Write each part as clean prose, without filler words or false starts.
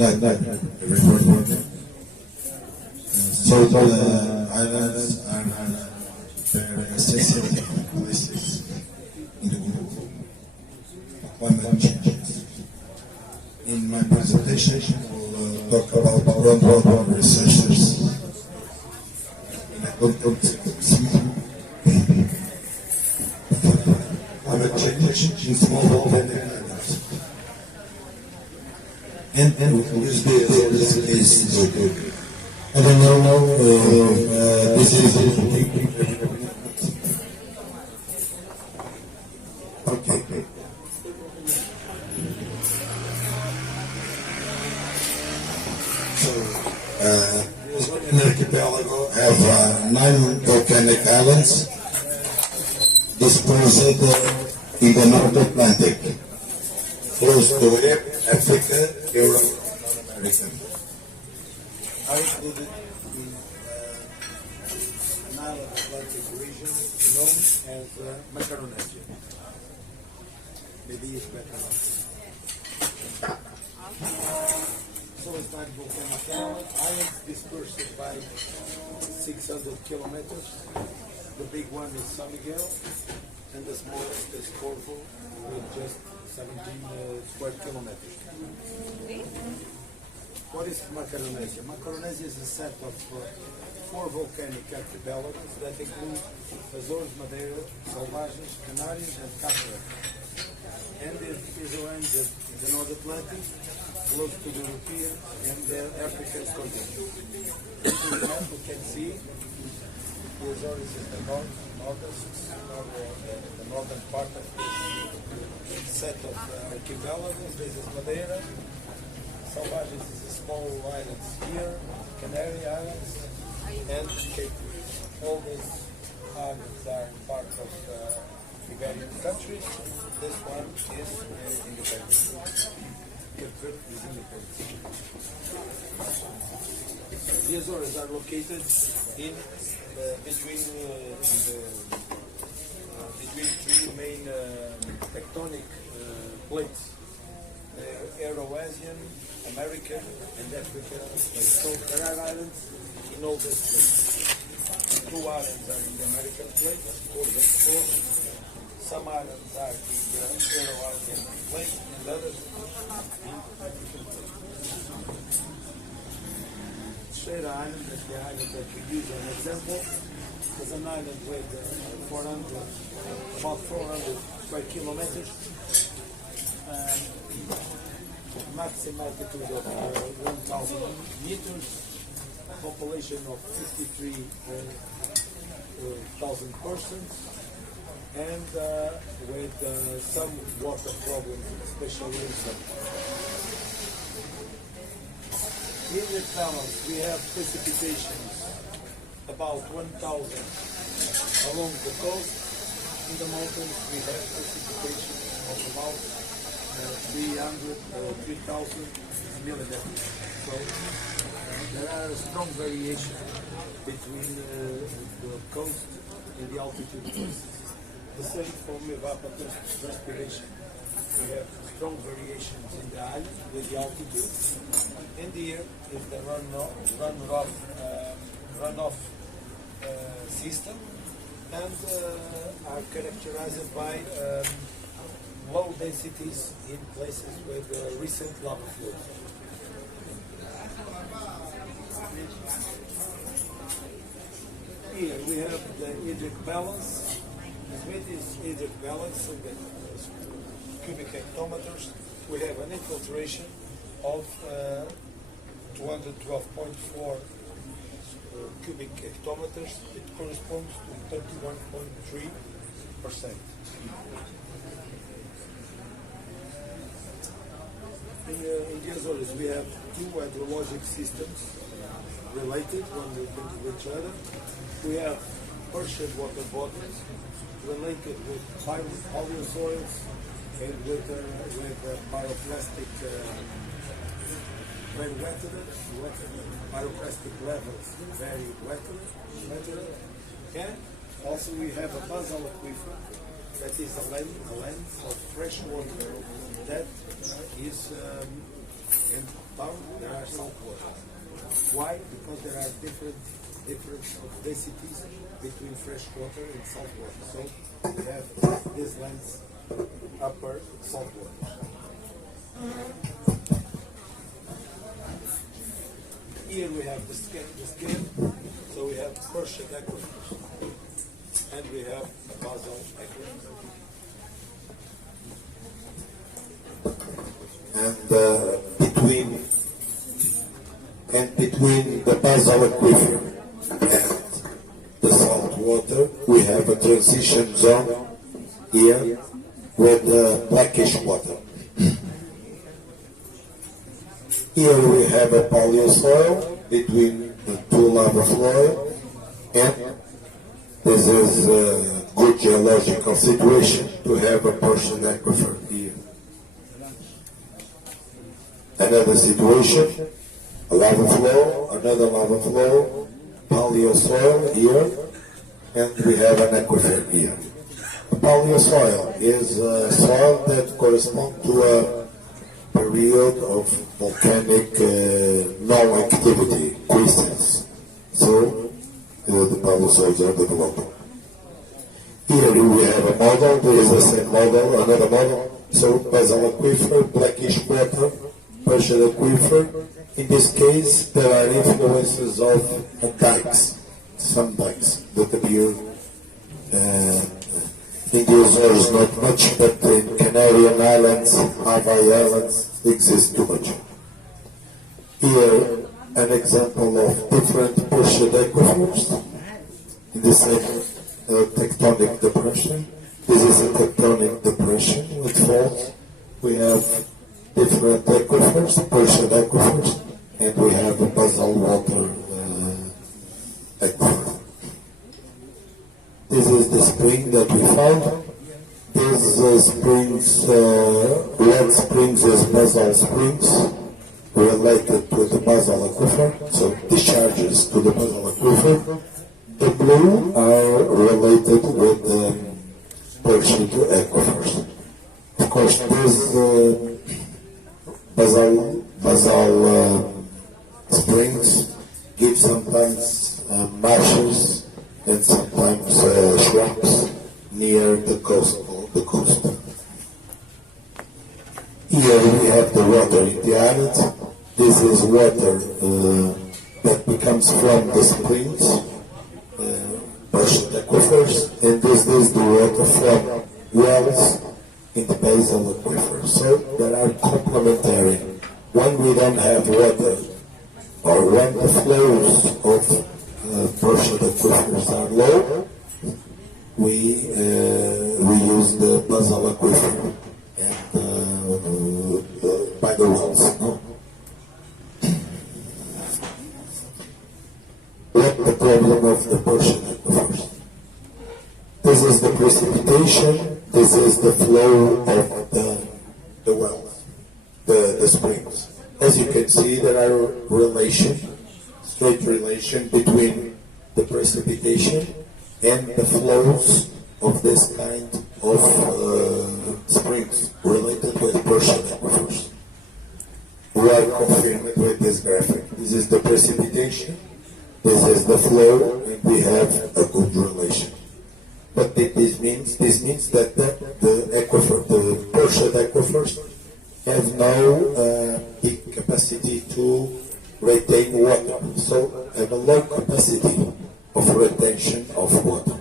night, everybody. So the islands are very essential places in the world for climate change. In my presentation, we'll talk about groundwater researchers in a context climate change in small volcanic islands. And this is so good. I don't know this is okay. So, an archipelago have 9 volcanic islands dispersed in the North Atlantic, close to Africa, Europe, and America. I included in an island Atlantic region known as Macaronesia. Maybe it's better known. So it's 9 volcanic islands dispersed by 600 kilometers. The big one is San Miguel, and the smallest is Corfu with just 17 square kilometers. What is Macaronesia? Macaronesia is a set of 4 volcanic archipelagos that include Azores, Madeira, Salvagens, Canarias, and Capra. And it is arranged in the North Atlantic, close to the European and the African continent. On the map we can see the Azores is the northern part of this set of archipelagos. This is Madeira. Salvagens is the small islands here, Canary Islands, and Cape. All these islands are part of Iberian countries. This one is independent. Cape Verde is independent. The Azores are located in between 3 main tectonic plates. Euro-Asian, American, and African. So there are islands in all these places. 2 islands are in the American plate, 4 and 4. Some islands are in the Euro-Asian plate, and others in African plate. Straight Island is the island that we use as an example. It's an island with about 400 square kilometers. Maximum altitude of 1,000 meters, population of 53,000 persons, and with some water problems, especially in summer. In the balance, we have precipitations about 1,000 along the coast. In the mountains, we have precipitation of about 3,000 millimeters. So there are strong variation between the coast and the altitude places. The same for evapotranspiration. We have strong variations in the island with the altitude. In the air is the runoff system, and are characterized by low densities in places with recent lava flows. Here we have the hydric balance. With this hydric balance in the cubic hectometers, we have an infiltration of 212.4 cubic hectometers. It corresponds to 31.3%. In the Azores, we have 2 hydrologic systems related when we think of each other. We have Persian water bodies related with soils and with pyroclastic very wetter, pyroclastic levels very wetter, and also we have a basal aquifer that is a lens of fresh water that is and town, there are salt water. Why? Because there are different densities between fresh water and salt water. So we have these lands upper salt water. Here we have the scale. So we have portion aquifers and we have basal aquifers. And between the basal aquifer and the salt water, we have a transition zone here with blackish water. Here we have a polysoil between the two lava flows, and this is a good geological situation to have a portion aquifer here. Another situation, a lava flow, another lava flow, polysoil here, and we have an aquifer here. A polysoil is a soil that corresponds to a period of volcanic non-activity, quiescence. So the polysoils are developing. Here we have a model, there is the same model, another model. So basal aquifer, blackish water, pressure aquifer. In this case, there are influences of dikes, some dikes that appear in the Azores not much, but in Canarian Islands, Hawaii Islands, exists too much. Here, an example of different pressure aquifers in the same tectonic depression. This is a tectonic depression with faults. We have different aquifers, pressure aquifers, and we have a basal water aquifer. This is the spring that we found. These springs, red springs is basal springs related to the basal aquifer, so discharges to the basal aquifer. The blue are related with the pressure aquifers. Of course, these basal springs give sometimes marshes and sometimes shrubs near the coast. Here we have the water in the island. This is water that becomes from the springs, pressure aquifers, and this is the water from wells in the basal aquifer. So there are complementary. When we don't have water, or when the flows of pressure aquifers are low, we use the basal aquifer and by the wells. No? What the problem of the pressure aquifers? This is the precipitation. This is the flow of the wells, the springs. As you can see, there are straight relation between the precipitation and the flows of this kind of springs related with pressure aquifers. We are confirmed with this graphic. This is the precipitation, this is the flow, and we have a good relation. What this means? This means that the pressure aquifers have no big capacity to retain water, so have a low capacity of retention of water.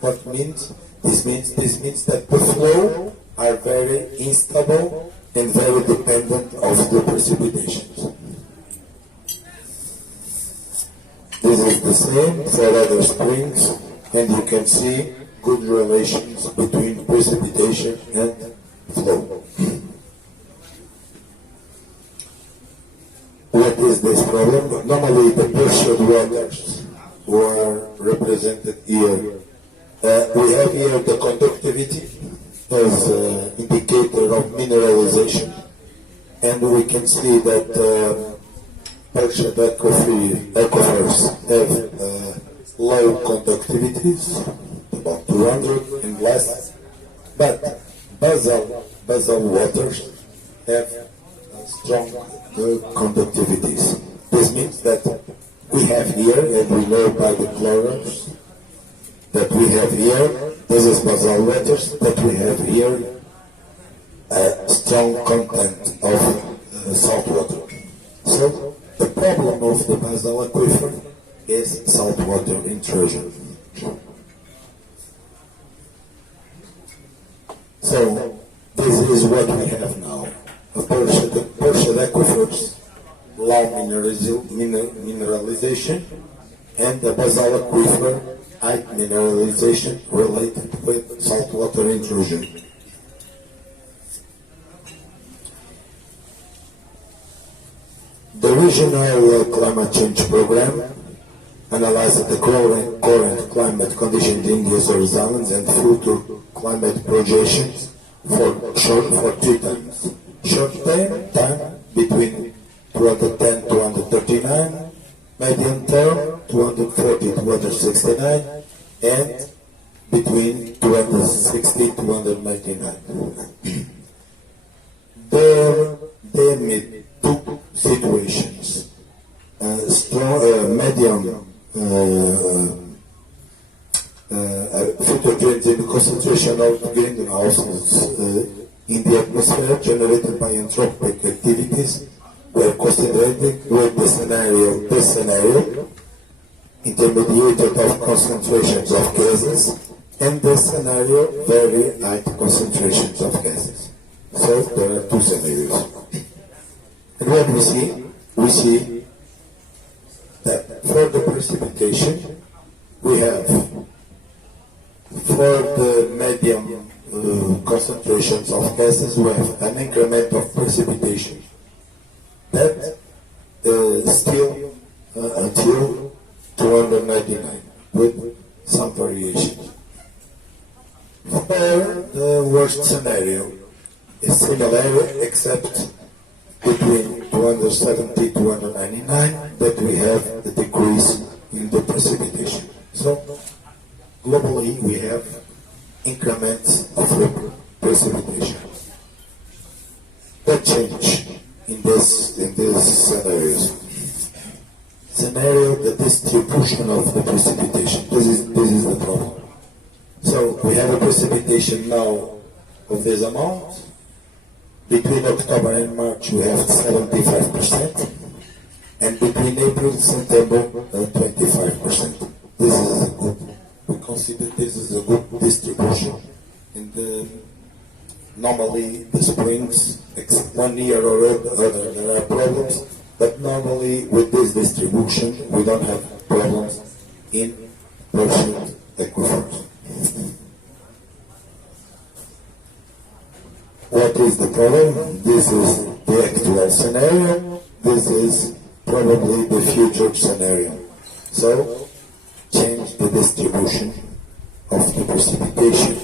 What means? This means that the flow are very instable and very dependent of the precipitations. This is the same for other springs, and you can see good relations between precipitation and flow. What is this problem? Normally the pressured waters who are represented here. We have here the conductivity as indicator of mineralization, and we can see that pressured aquifers have low conductivities, about 200 and less, but basal waters have strong conductivities. This means that we have here, and we know by the chlorines that we have here, this is basal waters, that we have here a strong content of salt water. So the problem of the basal aquifer is saltwater intrusion. So this is what we have now. A partial aquifers, low mineralization, and the basal aquifer, high mineralization related with saltwater intrusion. The regional climate change program analyzes the current climate conditions in the Azores Islands and future climate projections for 2 times. Short time between 210 to 239, medium term 240 to 269, and between 260 to 299. They meet two situations. Medium future trends in the concentration of greenhouses in the atmosphere generated by anthropic activities were considered with this scenario intermediated of concentrations of gases, and this scenario very high concentrations of gases. So there are two scenarios. And what we see that for the precipitation, we have for the medium concentrations of gases, we have an increment of precipitation that still until 299 with some variation. For the worst scenario is similar except between 270 to 299 that we have a decrease in the precipitation. So globally we have increments of precipitation. That change in this scenarios. Scenario, the distribution of the precipitation. This is the problem. So we have a precipitation now of this amount. Between October and March we have 75%, and between April and September 25%. This is a good. We consider this is a good distribution. And normally the springs, except 1 year or other, there are problems. But normally with this distribution we don't have problems in Russian aquifers. What is the problem? This is the actual scenario. This is probably the future scenario. So, change the distribution of the precipitation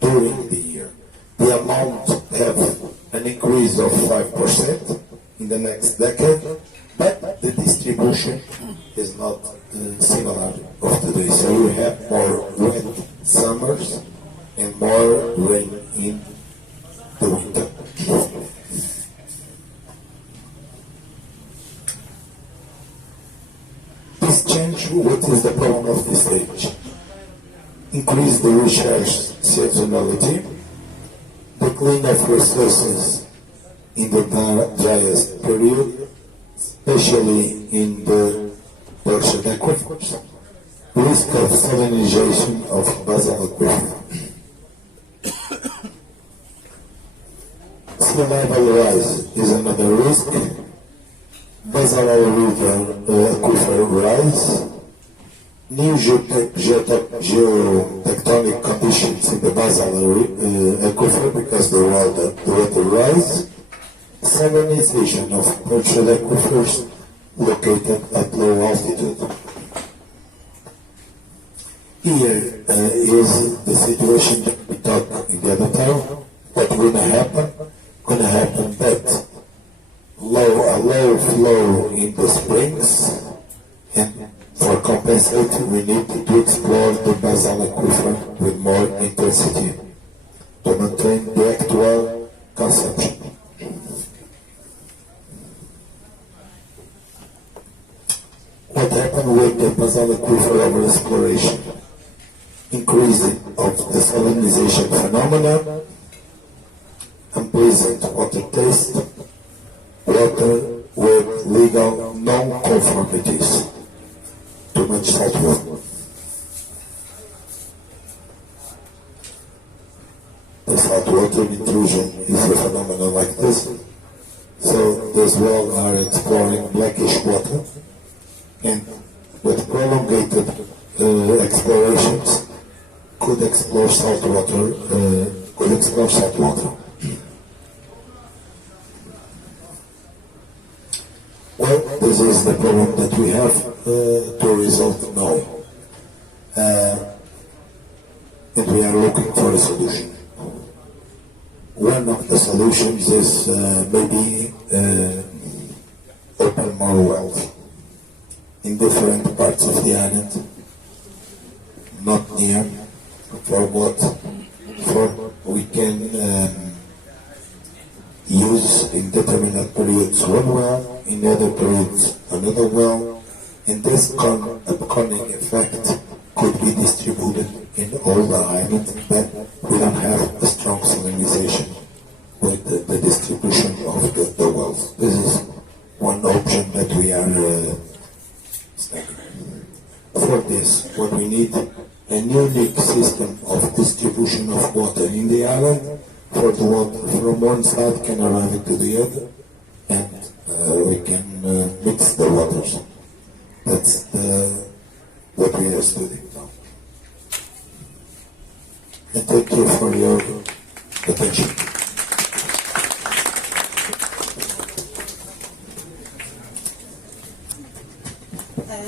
during the year. The amount have an increase of 5% in the next decade, but the distribution is not similar of today. So we have more wet summers and more rain in the winter. This change, what is the problem of this stage? Increase the research seasonality, decline of resources in the driest period, especially in the Persian aquifers, risk of salinization of basal aquifer. Sea level rise is another risk. Basal aquifer rise, new geotectonic conditions in the basal aquifer because the water rise, salinization of Persian aquifers located at low altitude. Here is the situation that we talked in the other time. What's going to happen? Going to happen that a low flow in the springs, and for compensating we need to explore the basal aquifer with more intensity to maintain the actual consumption. increasing of desalinization phenomena, unpleasant water taste, water with legal non-conformities, too much salt water. The salt water intrusion is a phenomenon like this. So these wells are exploring blackish water, and with prolongated explorations could explore salt water. Well, this is the problem that we have to resolve now, and we are looking for a solution. One of the solutions is maybe open more wells in different parts of the island, not near, for we can use in determinate periods one well, in other periods another well, and this upcoming effect could be distributed in all the island, but we don't have a strong salinization with the distribution of the wells. This is one option that we are studying. For this, what we need a unique system of distribution of water in the island, for the water from one side can arrive to the other, and we can mix the waters. That's what we are studying now. And thank you for your attention.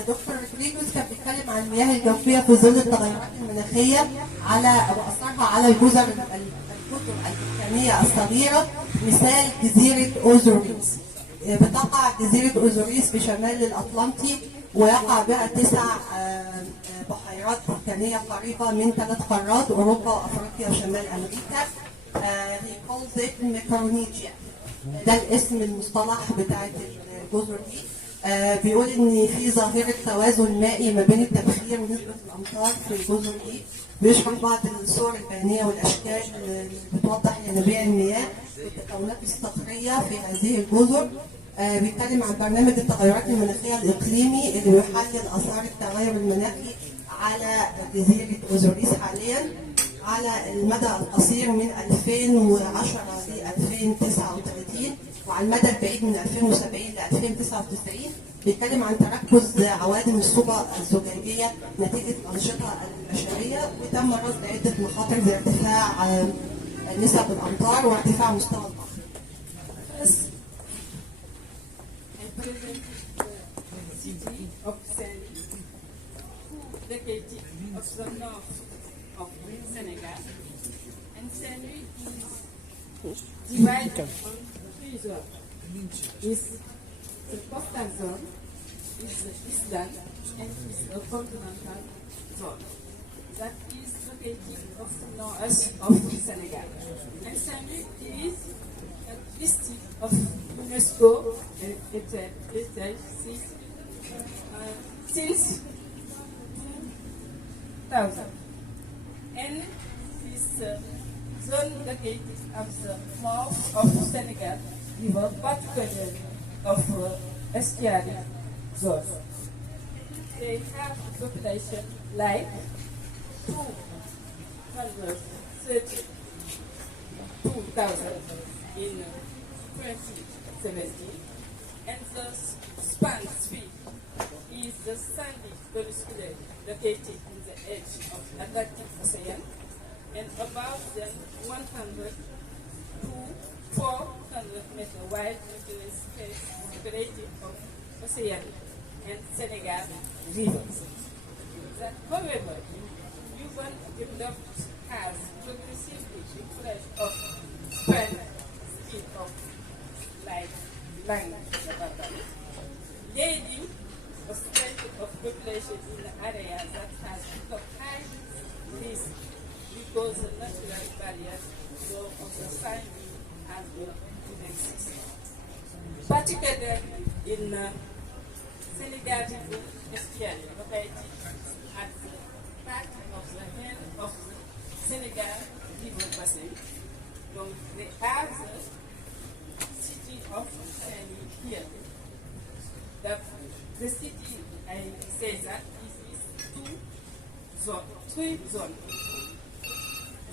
دكتور ريجوس كان بيتكلم عن المياه الجوفيه في ظل التغيرات المناخيه واثرها على الجزر البركانيه الصغيره، مثال جزيره اوزوريس. بتقع جزيره اوزوريس بشمال الاطلنطي، ويقع بها 9 بحيرات بركانيه قريبه من 3 قارات، اوروبا وافريقيا وشمال امريكا. He calls it Micronesia. ده الاسم المصطلح بتاعت الجزر دي. بيقول ان في ظاهره توازن مائي ما بين التبخير ونسبه الامطار في الجزر دي. بيشرح بعض الصور البيانيه والاشكال اللي بتوضح ينابيع المياه والتكونات الصخريه في هذه الجزر. بيتكلم عن برنامج التغيرات المناخيه الاقليمي اللي بيحلل اثار التغير المناخي على جزيره اوزوريس حاليا على المدى القصير من 2010 ل 2039، وعلى المدى البعيد من 2070 ل 2099. بيتكلم عن تركز عوادم الصوبة الزجاجية نتيجة الأنشطة البشرية، وتم رصد عدة مخاطر زي ارتفاع نسب الأمطار وارتفاع مستوى البحر. Of the north of Senegal, and Saint-Louis is divided on 3 zones. Is the coastal zone, is the eastern, and is the continental zone. That is located off the north of Senegal. And Saint-Louis is a district of UNESCO heritage since 2000. And this zone located at the mouth of Senegal river, particularly of estuary zone. They have a population like 232,000 in 2017, and the span speed is the sandy peninsular located in the edge of Atlantic Ocean, and about 100 to 400 meter wide wilderness space separated from Ocean and Senegal rivers. That, however, human development has progressively increased of span speed of light language development, leading a strength of population in the area that has become high risk because the natural barriers of the Sahel has been inexistent. Particularly in Senegal estuary located at the part of the hand of the Senegal River Basin. Donc, they are the city of Saint-Louis here. The city, I say that, is three zones.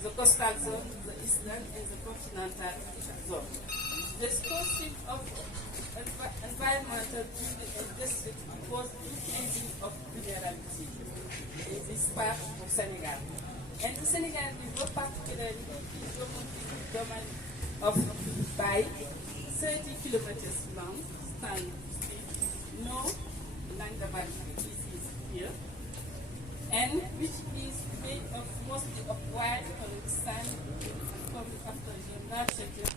The coastal zone, the eastern, and the continental zone. The sourcing of environmental district was changing of vulnerability in this part of Senegal. And the Senegal is particularly domain of by 30 kilometers long, stand no land is here, and which is made of mostly of white colored sand coming after the natural intrusion.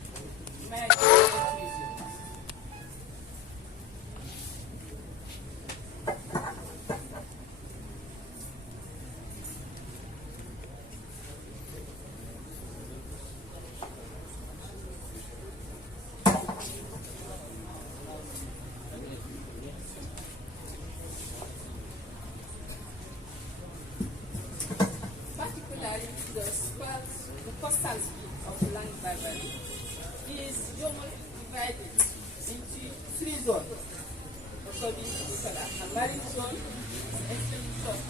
The coastal strip of Lang Valley is normally divided into three zones, according to Salah. A marine zone is extremely short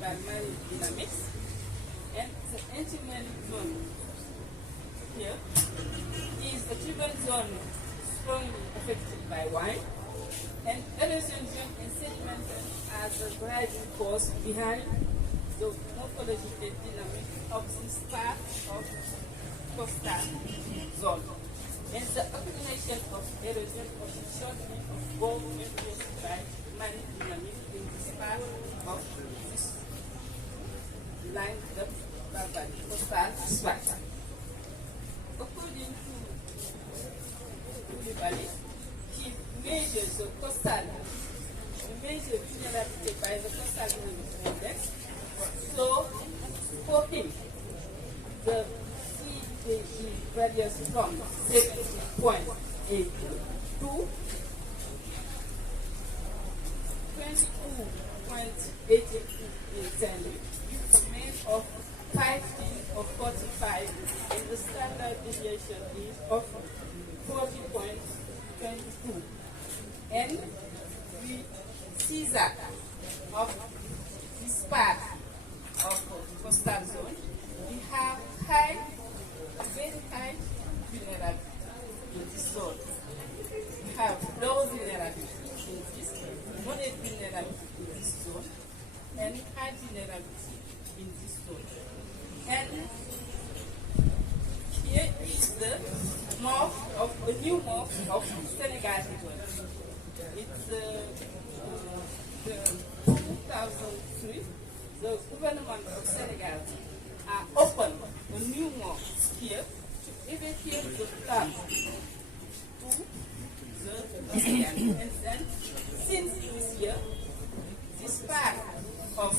by marine dynamics, and the anti-marine zone here is a tribal zone strongly affected by wind, and erosion zone and sedimentation as a driving force behind the morphological dynamic of this part of coastal zone. And the accumulation of erosion of the shortening of both meters by marine dynamic in this part of this line of coastal structure. According to the valley, he measures the coastal, vulnerability by the coastal index. So, for him, the CAE varies from 7.8 to 22.82 in Saint-Louis, made of 15 or 45, and the standard deviation is of 40.22. And we see that of this part of the coastal zone, we have very high vulnerability in this zone. We have low vulnerability in this, moderate vulnerability in this zone, and high vulnerability in this zone. And here is the morph of a new morph of Senegal river. It's the 2003. The government of Senegal are open a new morph here to evacuate the flood to the ocean. And then, since this year, this part of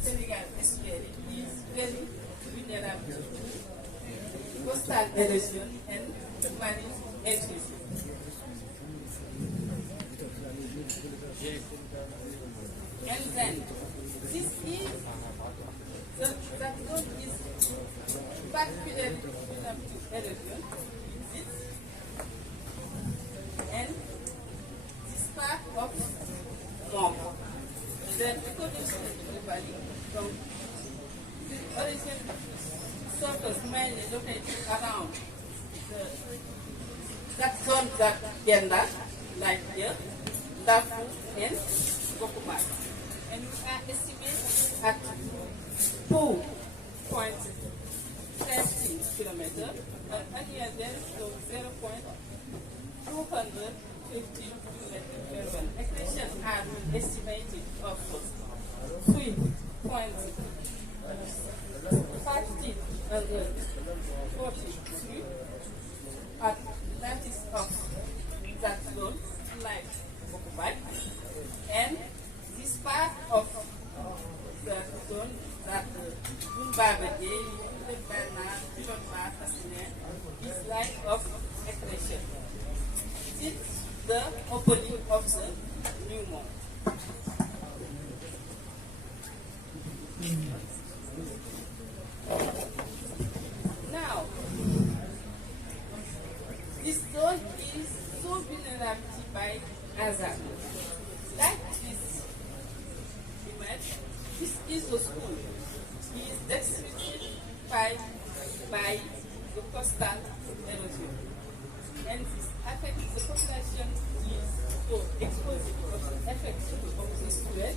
Senegal estuary is very vulnerable to coastal erosion and marine intrusion. And then, this is that zone is particularly vulnerable to erosion. And this part of Mom. Then, according to the valley, from the origin surface mainly located around that zone that Genda, like here, Dafu, and Gokumat. And we are estimated at 2.13 kilometers, and here there is 0.250 kilometers per 1. Accretion has been estimated of 3.1543 at lattice of that zone, like Bokubai, and this part of the zone that Bumbabade, is like of accretion. This is the opening of the new moon. occupied by the coastal erosion. And this affects the population is so exposed to the effects of the soil.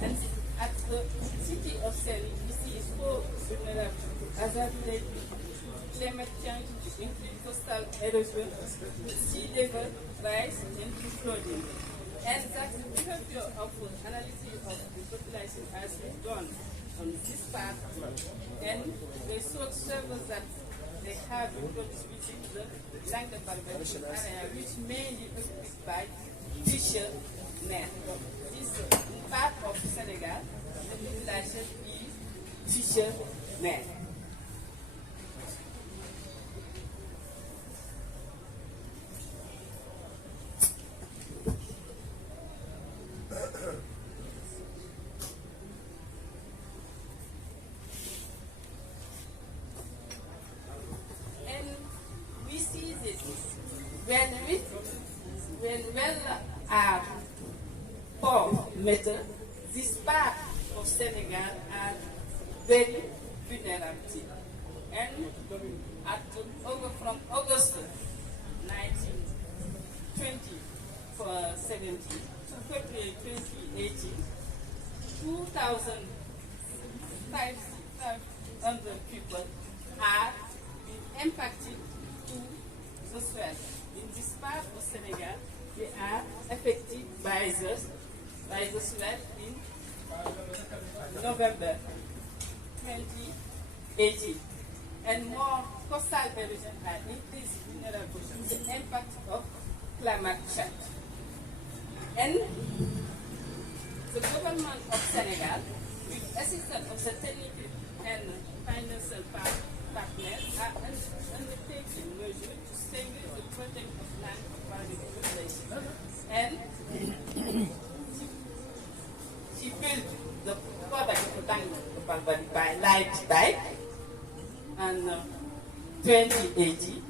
And at the city of Seri, we see so vulnerable to hazard-related climate change, including coastal erosion, sea level rise, and flooding. And that the behavior of the analysis of the population has been done on this part, and they saw servers that they have been contributing to the Lanka Barbarian area, which mainly occupied by fishermen. This part of Senegal, the population is fishermen. When well are poor metal, this part of Senegal are very vulnerable. And from August 1917 to February 2018, 2,500 people are impacted to the swell. In this part of Senegal, they are affected by the flood in November 2018. And more coastal erosion are increased vulnerable to the impact of climate change. And the government of Senegal, with assistance of the technical and financial partners, are undertaking measures to strengthen the project of land for the population. And she built the product by light dike in 2018.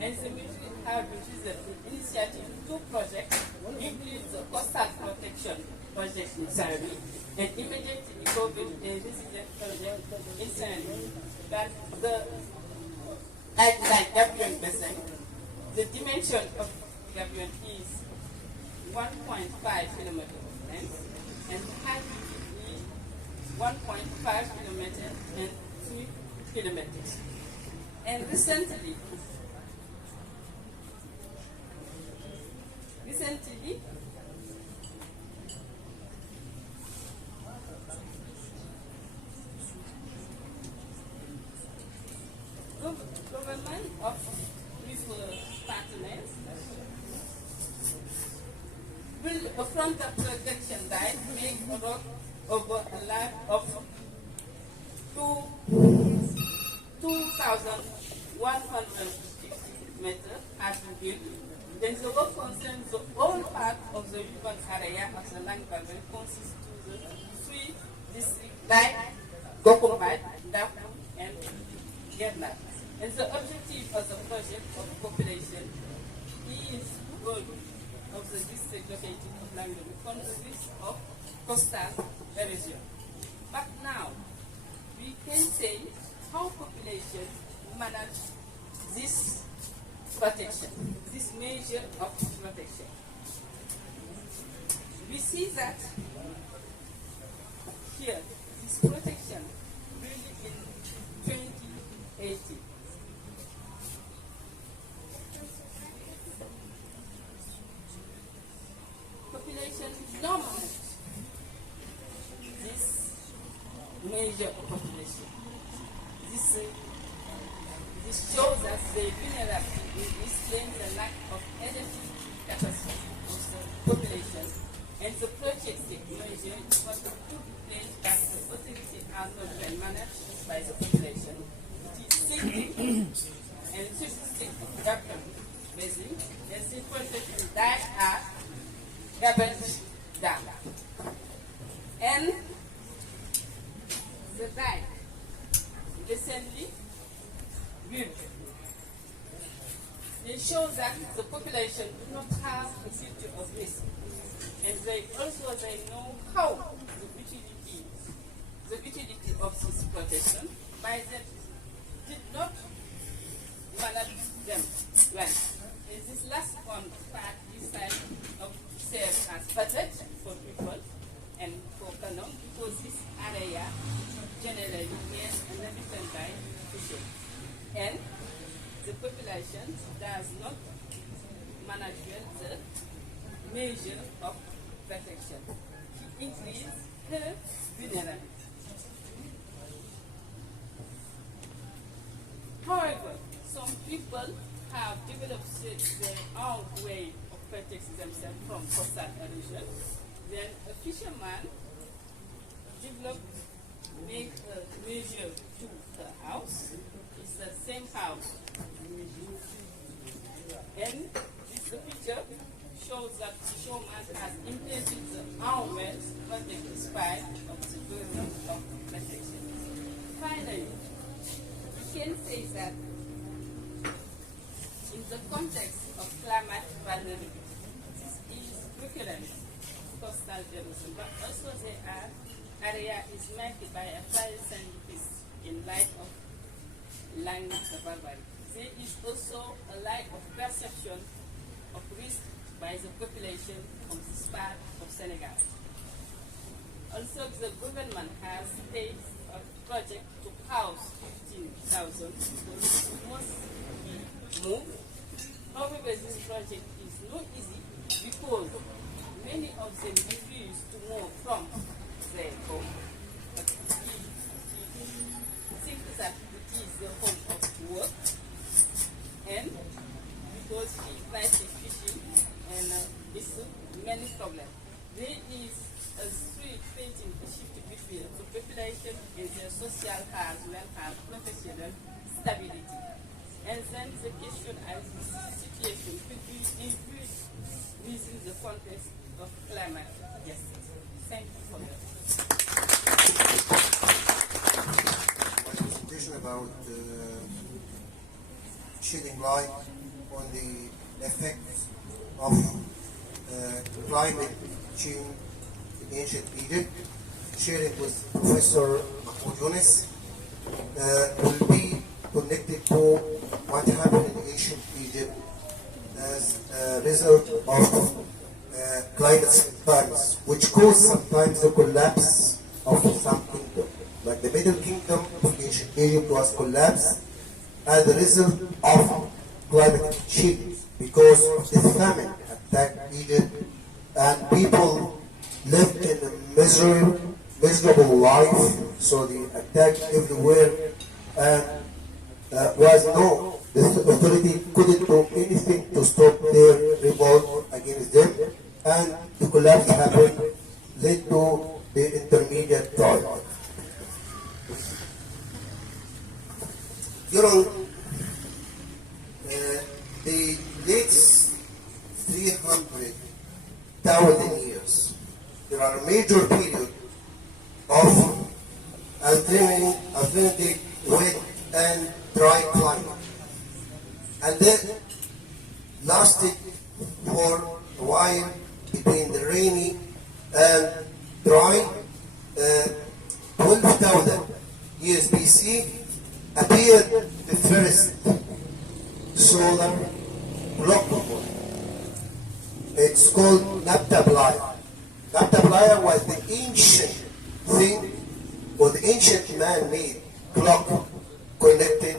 And the ministry have used the initiative two projects, include the coastal protection project in Saudi and immediately COVID resident project in Saudi. But like Gabion Basin, the dimension of Gabion is 1.5 kilometers of length and the height is 1.5 kilometers and 3 kilometers. And recently, government of with partners will from the protection that make a road over a land of 2,150 meters has been built. Then the work concerns the whole part of the urban area of the land boundary consists of the three districts like Gokombat, Dafu, and Gerna. And the objective of the project of population is good of the district located of Language consists of coastal erosion. But now, we can say how population manage this protection, this measure of protection. We see that here, this protection really in 2018. Population dominates this measure of population. This shows us the vulnerability explains the lack of energy capacity of the population, and the projected measure is what the put in place that the authority are not well managed by the population. It is thinking and statistic government basing and the project that are garbage down. And the dike recently built. They show that the population do not have a future of risk, and they know how the utility of this protection by that not manage them well. In this last one part, this side of serve as budget for people and for Canon, because this area generally is inhabited by fishing. And the population does not manage well the measure of protection. It increases her vulnerability. However, some people have developed their own way of protecting themselves from coastal erosion. Then a fisherman make a measure to the house. It's the same house. And this picture shows that the showman has implemented the own ways to protect the spine of the burden of protection. Finally, we can say that in the context of climate vulnerability, this is recurrent coastal erosion, but also there are area is marked by a fire scientist in light of language barbarity. There is also a lack of perception of risk by the population of this part of Senegal. Also, the government has staged a project to house 15,000 people who must be moved. However, this project is not easy because many of them refuse to move from their home. But he thinks that it is the home of work, and because he likes fishing and it's many problems. There is a street painting a shift between the population and their social as well as professional stability. And then the question as this situation could be improved within the context of climate justice. Thank you for that. My presentation about shedding light on the effects of climate change in ancient Egypt, sharing with Professor Mahmoud Yunus, will be connected to what happened in ancient Egypt as a result of climate times, which caused sometimes the collapse of some kingdom. Like the Middle Kingdom of ancient Egypt was collapsed as a result of climate change because of the famine attacked Egypt and people lived in a miserable life, so they attacked everywhere and the authority couldn't do anything to stop their revolt against them, and the collapse happened, led to the intermediate time. During the next 300,000 years, there are a major period of alternating wet and dry climate. And then lasted for a while between the rainy and dry. 12,000 years BC appeared the first solar clock. It's called Nabtablaya. Nabtablaya was the ancient thing, or the ancient man-made clock connected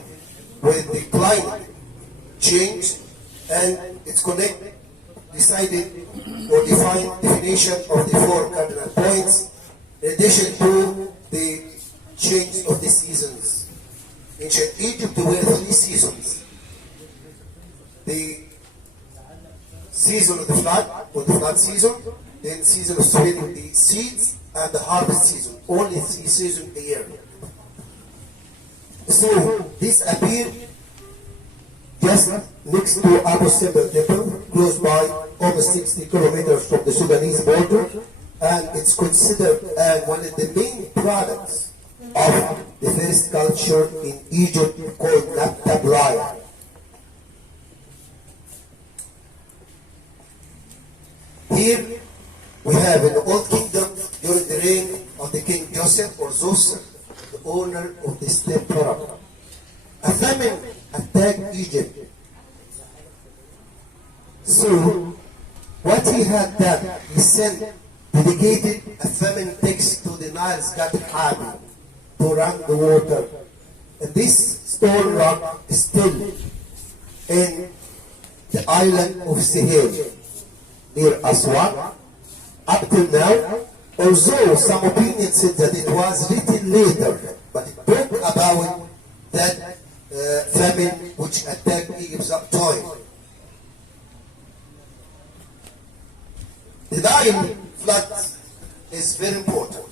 with the climate change, and it's decided or defined definition of the 4 cardinal points in addition to the change of the seasons. In ancient Egypt there were 3 seasons. The season of the flood, or the flood season, then season of sowing the seeds, and the harvest season. Only 3 seasons a year. So this appeared just next to Abu Simbel temple, close by, almost 60 kilometers from the Sudanese border, and it's considered one of the main products of the first culture in Egypt called Nabtablaya. Here we have in the Old Kingdom during the reign of the King Joseph or Zoser, the owner of the state Taraab, a famine attacked Egypt. So, what he had done, he sent, dedicated a famine text to the Nile's God Habi to run the water. And this stone rock is still in the island of Sihel, near Aswan, up till now, although some opinions said that it was written later, but it talked about that famine which attacked Egypt's time. The Nile flood is very important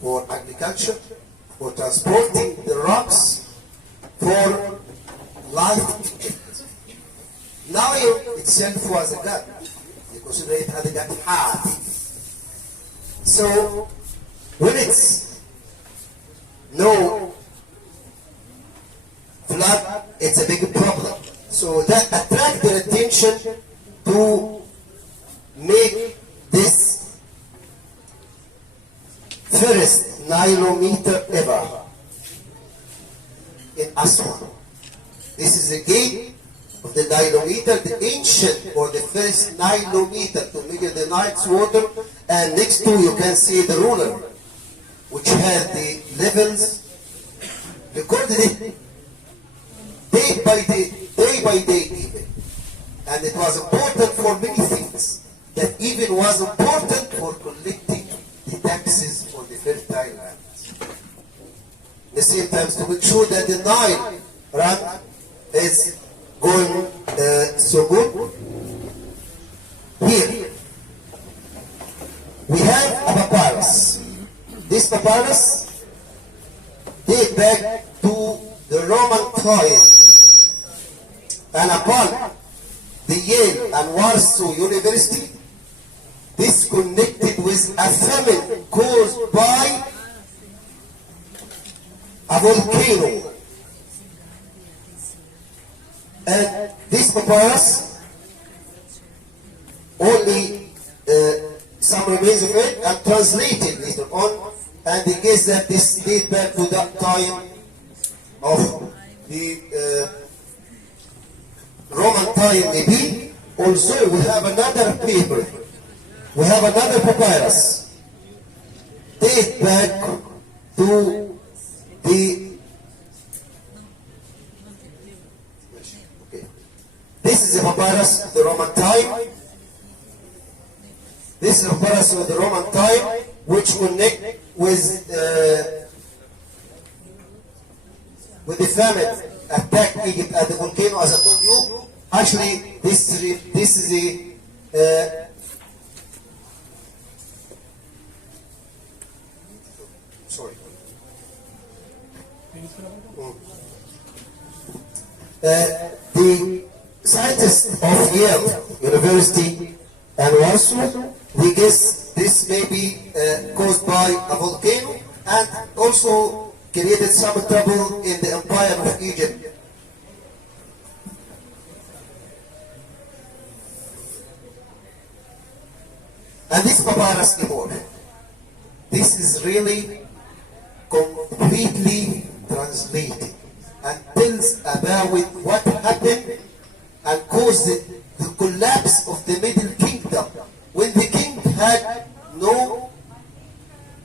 for agriculture, for transporting the rocks, for life. Nile itself was a god. They consider it as a god Habi. So when it's no flood, it's a big problem. So that attracted their attention to make this first Nilometer ever in Aswan. This is the gate of the Nilometer, the ancient or the first Nilometer to measure the Nile's water, and next to you can see the ruler which had the levels recorded it day by day even. And it was important for many things. That even was important for collecting the taxes for the fertile lands. At the same time, to make sure that the Nile run is going so good. Here, we have a papyrus. This papyrus dates back to the Roman time. And upon the Yale and Warsaw University, this connected with a famine caused by a volcano. And this papyrus, only some remains of it are translated later on, and they guess that this dates back to that time of the Roman time maybe. Also, we have another paper. We have another papyrus date back to the This is a papyrus of the Roman time. This is a papyrus of the Roman time which connect with the famine attacked Egypt at the volcano, as I told you. Actually, this is a sorry. The scientists of Yale University and Warsaw, we guess this may be caused by a volcano and also created some trouble in the empire of Egypt. And this papyrus evolved. This is really completely translated and tells about what happened and caused the collapse of the Middle Kingdom when the king had no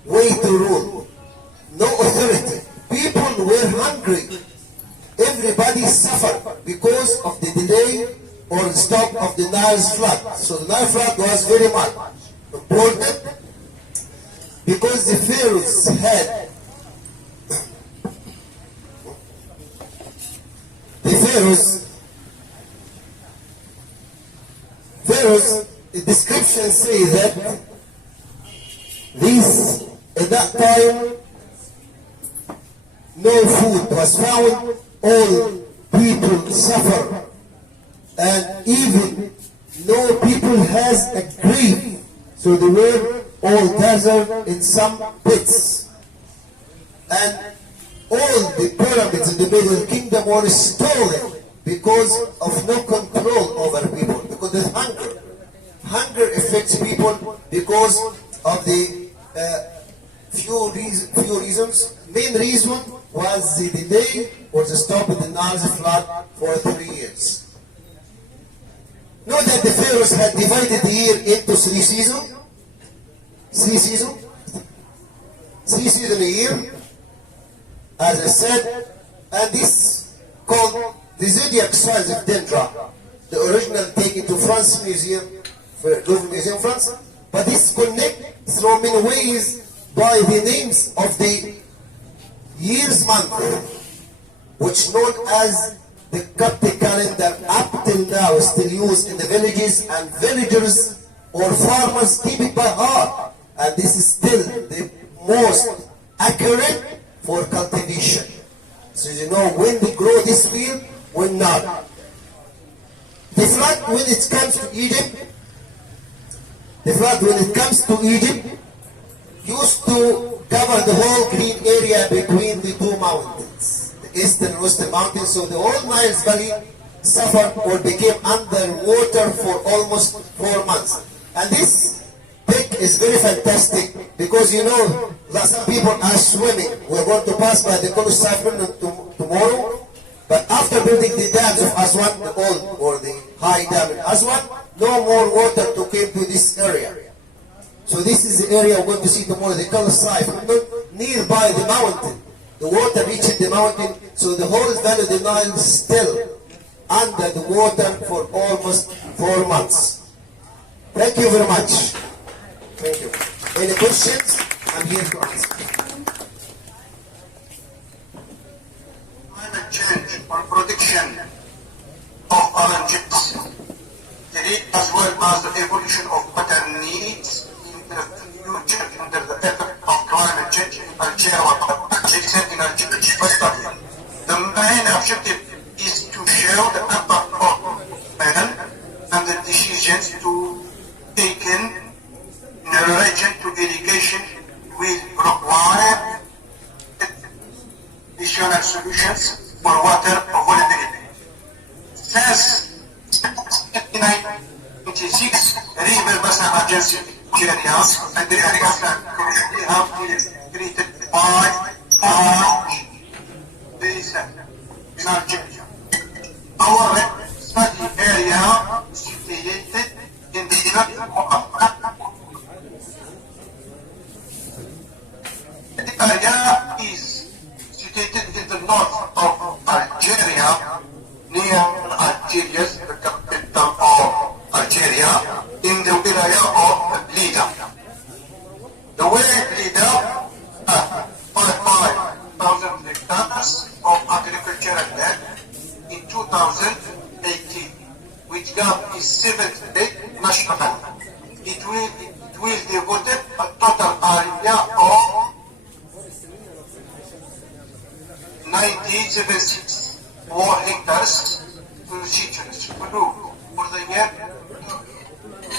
way to rule, no authority. People were hungry. Everybody suffered because of the delay or the stop of the Nile's flood. So the Nile flood was very much important because the pharaohs had the description say that these at that time no food was found, all people suffer, and even no people has a grave, so they were all gathered in some pits, and all the pyramids in the Middle Kingdom were stolen because of no control over people, because of hunger. Hunger affects people because of the few reasons. Main reason was the delay or the stop in the Nile's flood for 3 years. Know that the pharaohs had divided the year into 3 seasons. 3 seasons. 3 seasons a year, as I said, and this called the zodiac signs of Dendra, the original taken to France Museum, Louvre Museum, France, but this connect through many ways by the names of the year's month, which known as the Coptic calendar up till now still used in the villages, and villagers or farmers keep it by heart, and this is still the most accurate for cultivation. So you know when they grow this field, when not. The flood when it comes to Egypt, used to cover the whole green area between the two mountains, the eastern and western mountains, so the whole Nile's valley suffered or became underwater for almost 4 months. And this pic is very fantastic because you know that some people are swimming. We're going to pass by the Colosseum tomorrow, but after building the dams of Aswan, the old or the high dam in Aswan, no more water to come to this area. So this is the area we're going to see tomorrow, the Colosseum, nearby the mountain. The water reaches the mountain, so the whole valley of the Nile is still under the water for almost 4 months. Thank you very much. Thank you. Any questions? I'm here to answer. Climate change or prediction of challenges, as well as the evolution of better needs in the future under the effect of climate change in Algeria. The main objective is to show the impact of man and the decisions to taken in relation to irrigation will require additional solutions for water availability. Since 1996, river basin emergency areas and the areas that currently have been treated by basin in Algeria. Our study area is situated in the area is situated in the north of Algeria, near Algeria, the capital of Algeria, in the area of Blida. The way Blida, 5,000 hectares of agricultural land in 2018, which gave a 7th national. It will devote a total area of 9,764 hectares to citrus for the year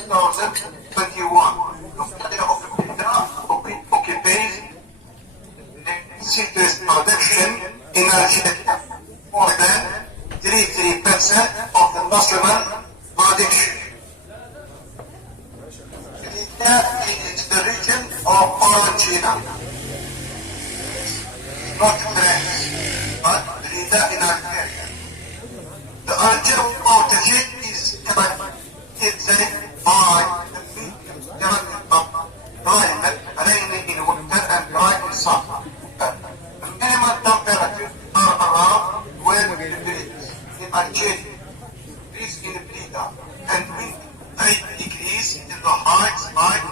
2021. The area of occupies citrus production in Algeria more than 33% of the national production. It is the region of Argentina, not France, but Blida in Algeria. The Algerian outage is characterized by the medium climate, rainy in winter and dry in summer. The minimum temperatures are around 12 degrees in Algeria, degrees in Blida, and 8 degrees in the high side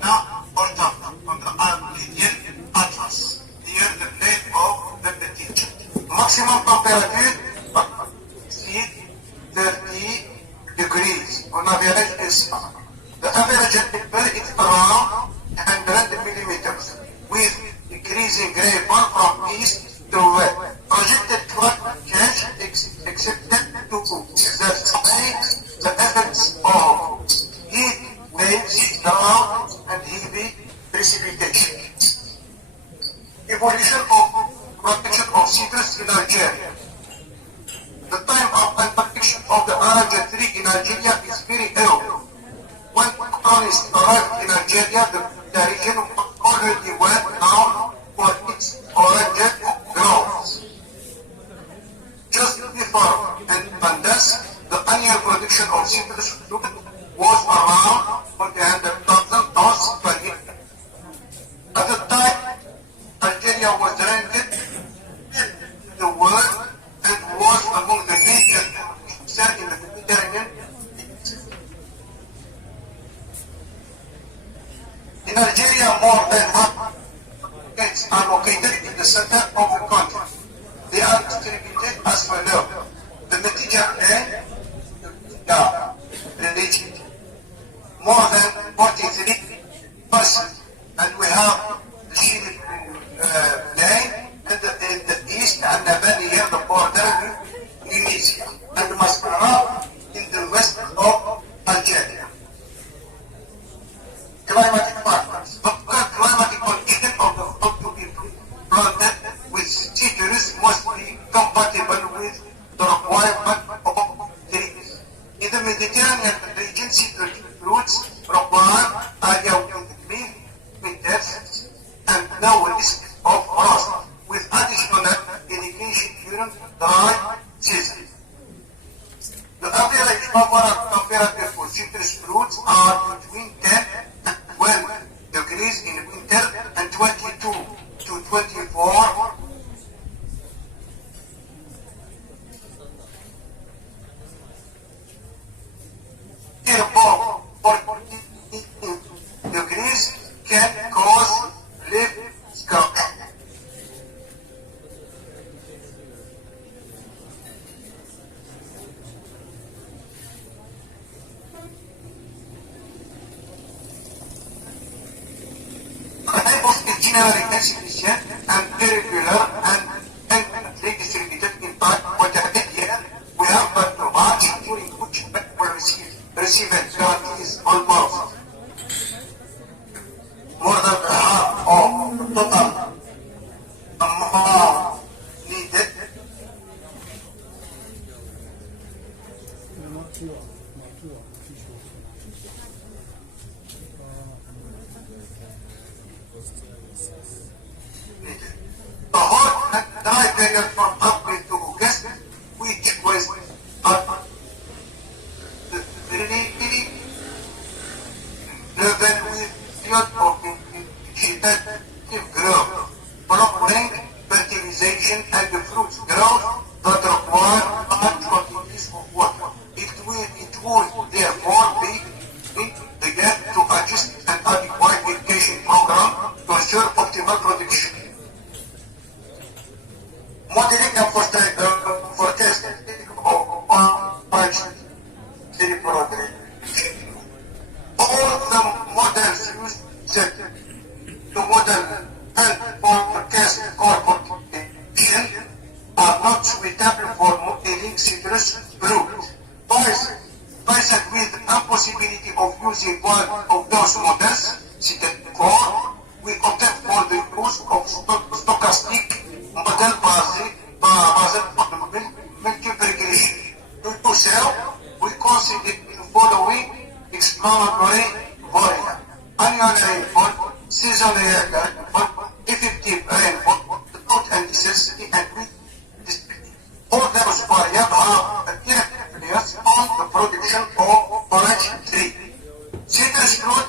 now or down on the Arcadian Atlas, near the plate of the teacher. Maximum temperature exceed 30 degrees on average in summer. The average temperature is around 100 millimeters, with increasing rainfall from east to west. Projected climate change expected to exacerbate the effects of heat waves, drought, and heavy precipitation. Evolution of production of citrus in Algeria. The time of production of the orange tree in Algeria is very early. When colonists arrived in Algeria, the region was already well known for its orange growth. distributed as follows. The material related more than 43%, and we have the shaded line in the east and the valley here, the border with Tunisia, and Mascara in the west of Algeria. Climatic factors. The climatic condition of the crop to be planted with citrus must be compatible with the requirement of trees. In the Mediterranean region, citrus fruits require area with winters and no risk of frost, with additional irrigation during dry season. The average overall temperature for citrus fruits are between 10 and 12 degrees in winter and 22 to 24 above 14 degrees can cause leaf scratch. Generally insufficient and irregular and infinitely distributed in time for the year. We have but to March during which we receive guarantees almost more than half of the total amount needed. The hot and dry period from April to August, which was really level with period of vegetative growth, following fertilization and the fruits growth that require large quantities of water. It would therefore be began to adjust an adequate irrigation program to ensure optimal production. Modeling and forecasting of city production. All the models used to model and forecast crop production are not suitable for modeling citrus fruit. Faced with the impossibility of using one of those models, cited before, we opted for the use of stochastic model based on multiplication. To do so, we considered the following explanatory variables: annual rainfall, seasonal rainfall, effective rainfall, the drought and necessity, and wind distribution. All those variables have a direct influence on the production of orange tree. Citrus fruit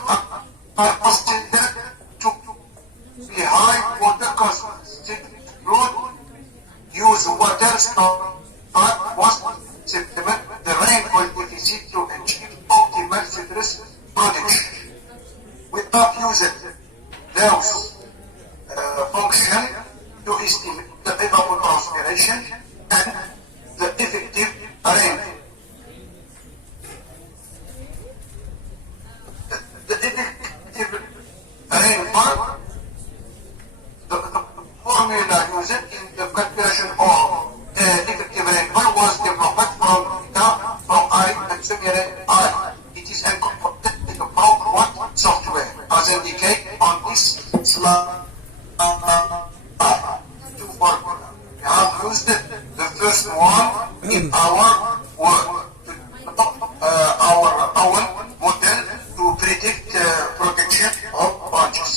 are considered to be high water consumption. Citrus fruit use water stored once supplement the rainfall deficit to achieve optimal citrus production. We have used those functions to estimate the evapotranspiration and the effective rainfall. The effective rainfall, the formula used in the calculation of the effective rainfall was developed from I and semi-I. It is incorporated from what software, as indicated on this slide. Two formulas. We have used the first one in our work, our model to predict production of branches.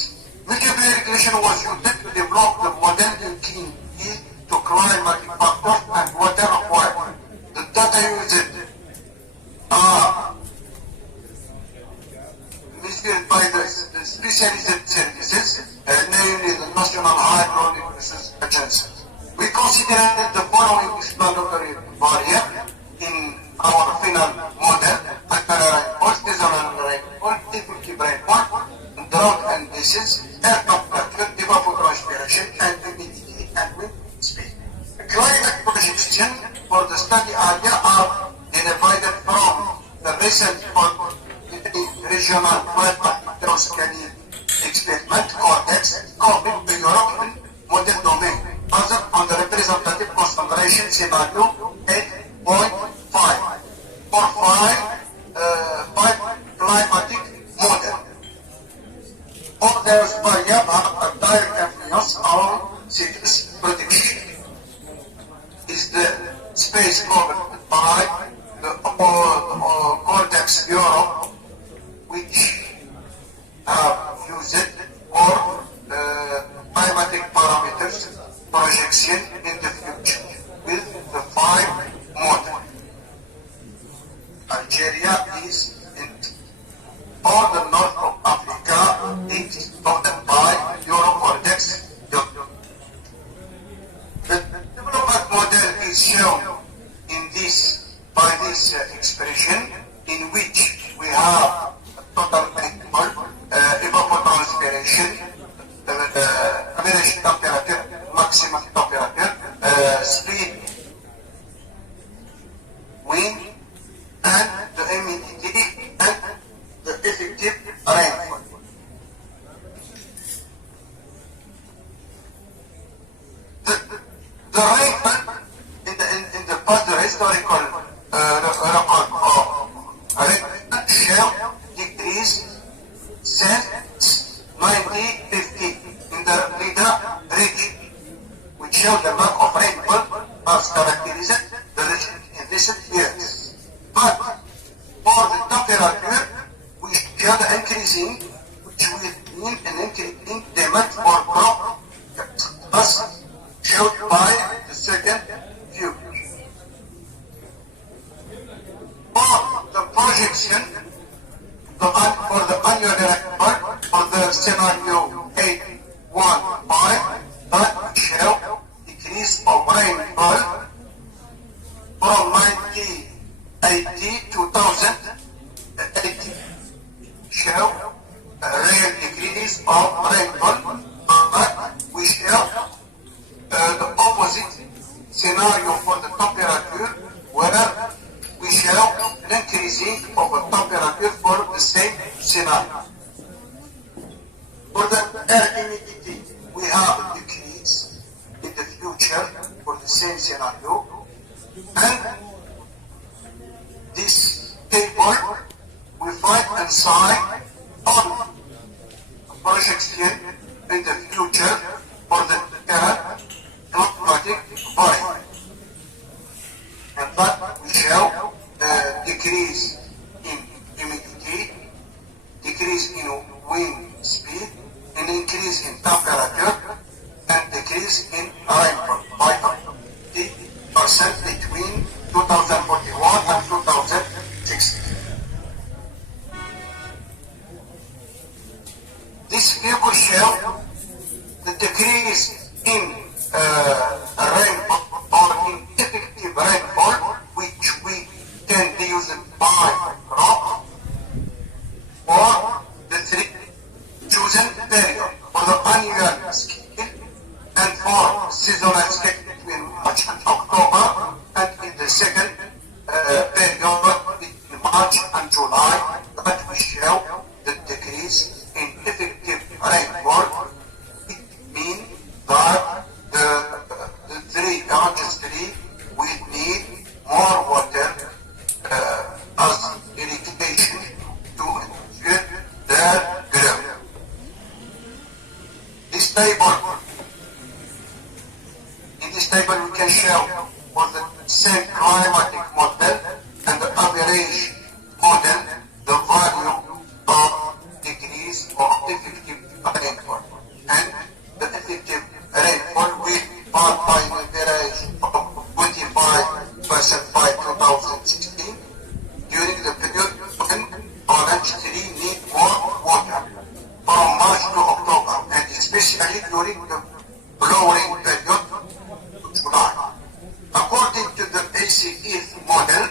Multiple irrigation was used to develop the model linking it to climatic factors and water requirement. The data used are measured by the specialized services, namely the National Hydraulic Resources Agency. We considered the following explanatory variable in our final model: annual rainfall, seasonal rainfall, effective rainfall, drought and disease, air temperature, evapotranspiration, and humidity and wind speed. Climate information for the study area are divided from the recent regional Canadian experiment context compared to European model domain, other on the representative concentration scenario 8.5 or 5 climatic model. Others by Diyab have a direct influence on cities prediction. Is the space covered by the Cortex Europe, which have used it for climatic parameters projection in the future with the 5 model. Algeria is in all the north of Africa is covered by Eurocortex. The development model is shown in this by this expression, in which we have total evapotranspiration, average temperature, maximum temperature, speed, wind, and the humidity and the effective rainfall. The rainfall in the past, the historical record of rainfall show decrease since 1950 in the Lida region, which show the lack of rainfall as characterized the region in recent years. But for the temperature, we show the increasing, which will mean an increasing demand for crop as showed by the second view. For the projection, for the annual report for the scenario 8.15, that show decrease of rainfall from 1980 to 2080. Show a real decrease of rainfall, but we show the opposite scenario for the temperature, where we show an increasing of the temperature for the same scenario. For the air humidity, we have a decrease in the future for the same scenario, and this table we find inside on projection in the future for the current climatic variable. And that we show the decrease in humidity, decrease in wind speed, an increase in temperature, and decrease in rainfall by 50% between 2041 and 2060. This figure shows the decrease in rainfall or in effective rainfall, which we can use by crop for the 3 chosen period for the annual scale and for seasonal scale between March and October, and in the second period between March and July, that we show the decrease in effective rainfall. It means that the 3 countries will need more water as irrigation to ensure their growth. This table, in this table we can show for the same climatic model and the average model the value of decrease of effective rainfall, and the effective rainfall will fall by an average of 25% by 2016 during the period when orange tree need more water from March to October, and especially during the flowering period to July. According to the ACE model,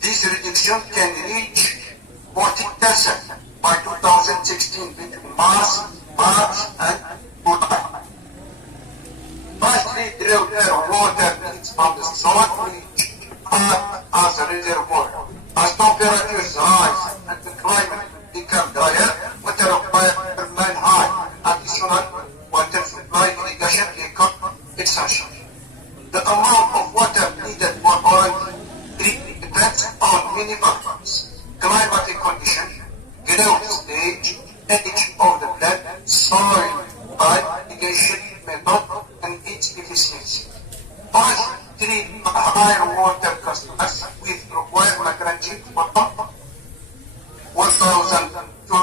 this reduction can reach 40% by 2016 between March and July. Partially groundwater water needs from the soil reach as a reservoir. As temperatures rise and the climate becomes drier, water requirements remain high. Additional water supply irrigation becomes essential. The amount of water needed for orange tree depends on many factors: climatic condition, growth stage, age of the plant, soil type, irrigation method, and its efficiency. Orange tree higher water customers with requirement ranging from 1,200 to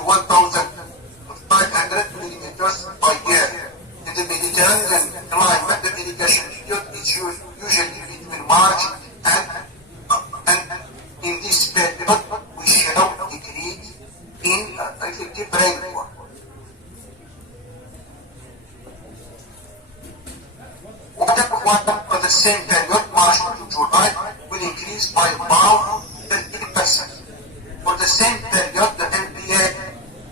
1,500 millimeters per year. In the Mediterranean climate, the irrigation period is usually between March and in this period we shall decrease in effective rainfall. Water quantum for the same period, March to July, will increase by about 30%. For the same period, the NPA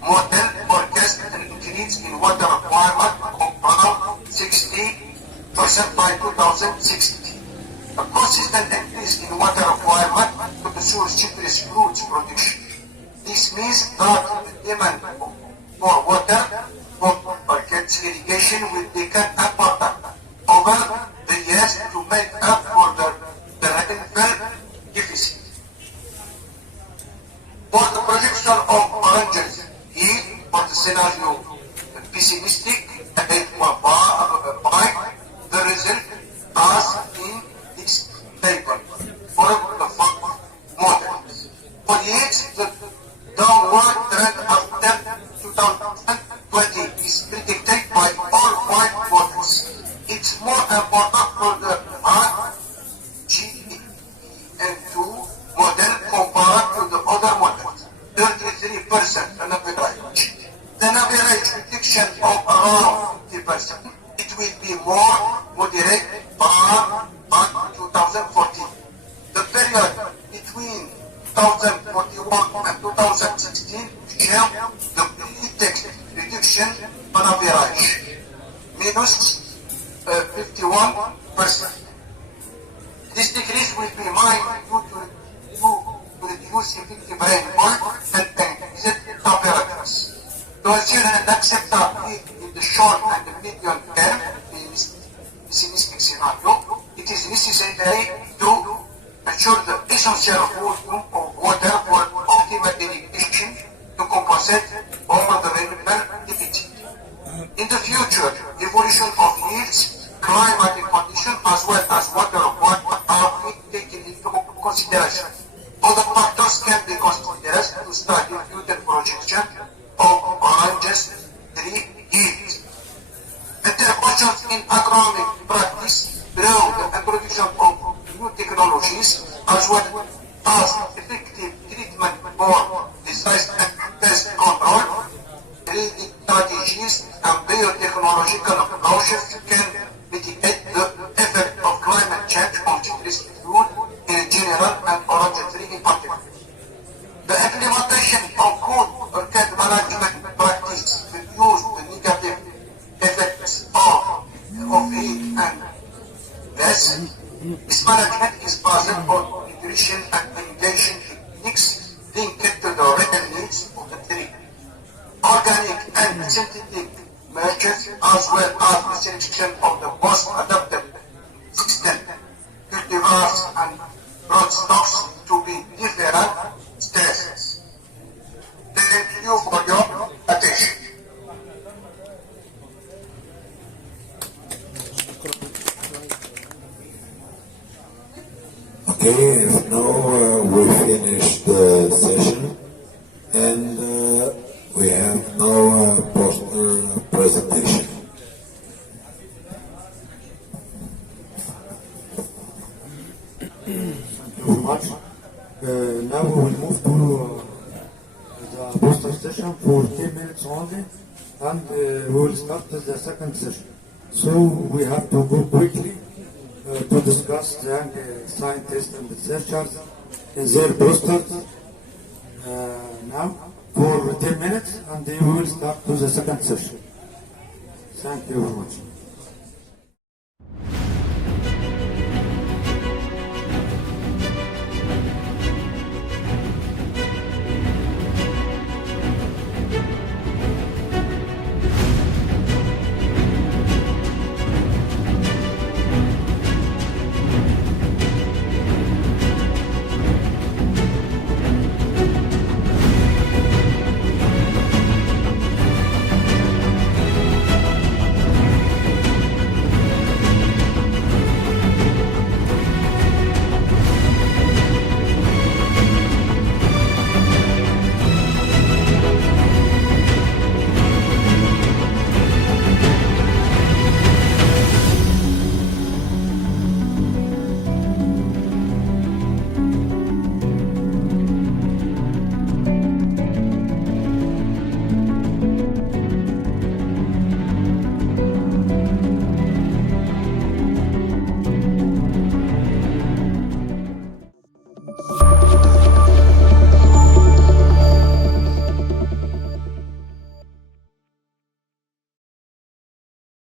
model forecasts an increase in water requirement of around 60% by 2060. A consistent increase in water requirement to ensure citrus fruits production. This means that the demand for water for market irrigation will become important over the years to make up for the rainfall deficit. For the projection of oranges yield for the scenario pessimistic and the result as in this table for the models. For years, the downward trend after 2020 is predicted by all 5 models. It's more important for the RGEN2 model compared to the other models. 33% an average. An average prediction of around 50%. It will be more moderate by 2014. The period between 2041 and 2016 showed the pretext prediction on average minus 51%. This decrease will be made due to reduce effective rainfall and increased temperatures. To ensure an acceptable in the short and the medium term, pessimistic scenario, it is necessary to ensure the essential volume of water for optimal irrigation to compensate over the rainfall deficit. In the future, evolution of yields, climatic conditions, as well as water requirements are taken into consideration. Other factors can be considered to study future projection of oranges tree yields. Interventions in agronomic practice through the introduction of new technologies as well as effective treatment for disease and pest control, breeding strategies and biotechnological approaches can mitigate the effect of climate change on citrus fruit in general and orange tree in particular. The implementation of good orchid management practice reduce the negative effects of heat and gas. This management is based on nutrition and irrigation techniques linked to the real needs of the tree. Organic and synthetic mulches as well as the selection of the most adapted system, cultivars and broadstocks to be different stages. Thank you for your attention. Okay, now we finished the session and we have now a poster presentation. Thank you very much. Now we will move to the poster session for 10 minutes only, and we will start the second session. So we have to go quickly to discuss the young scientists and researchers in their posters now for 10 minutes, and then we will start to the second session. Thank you very much.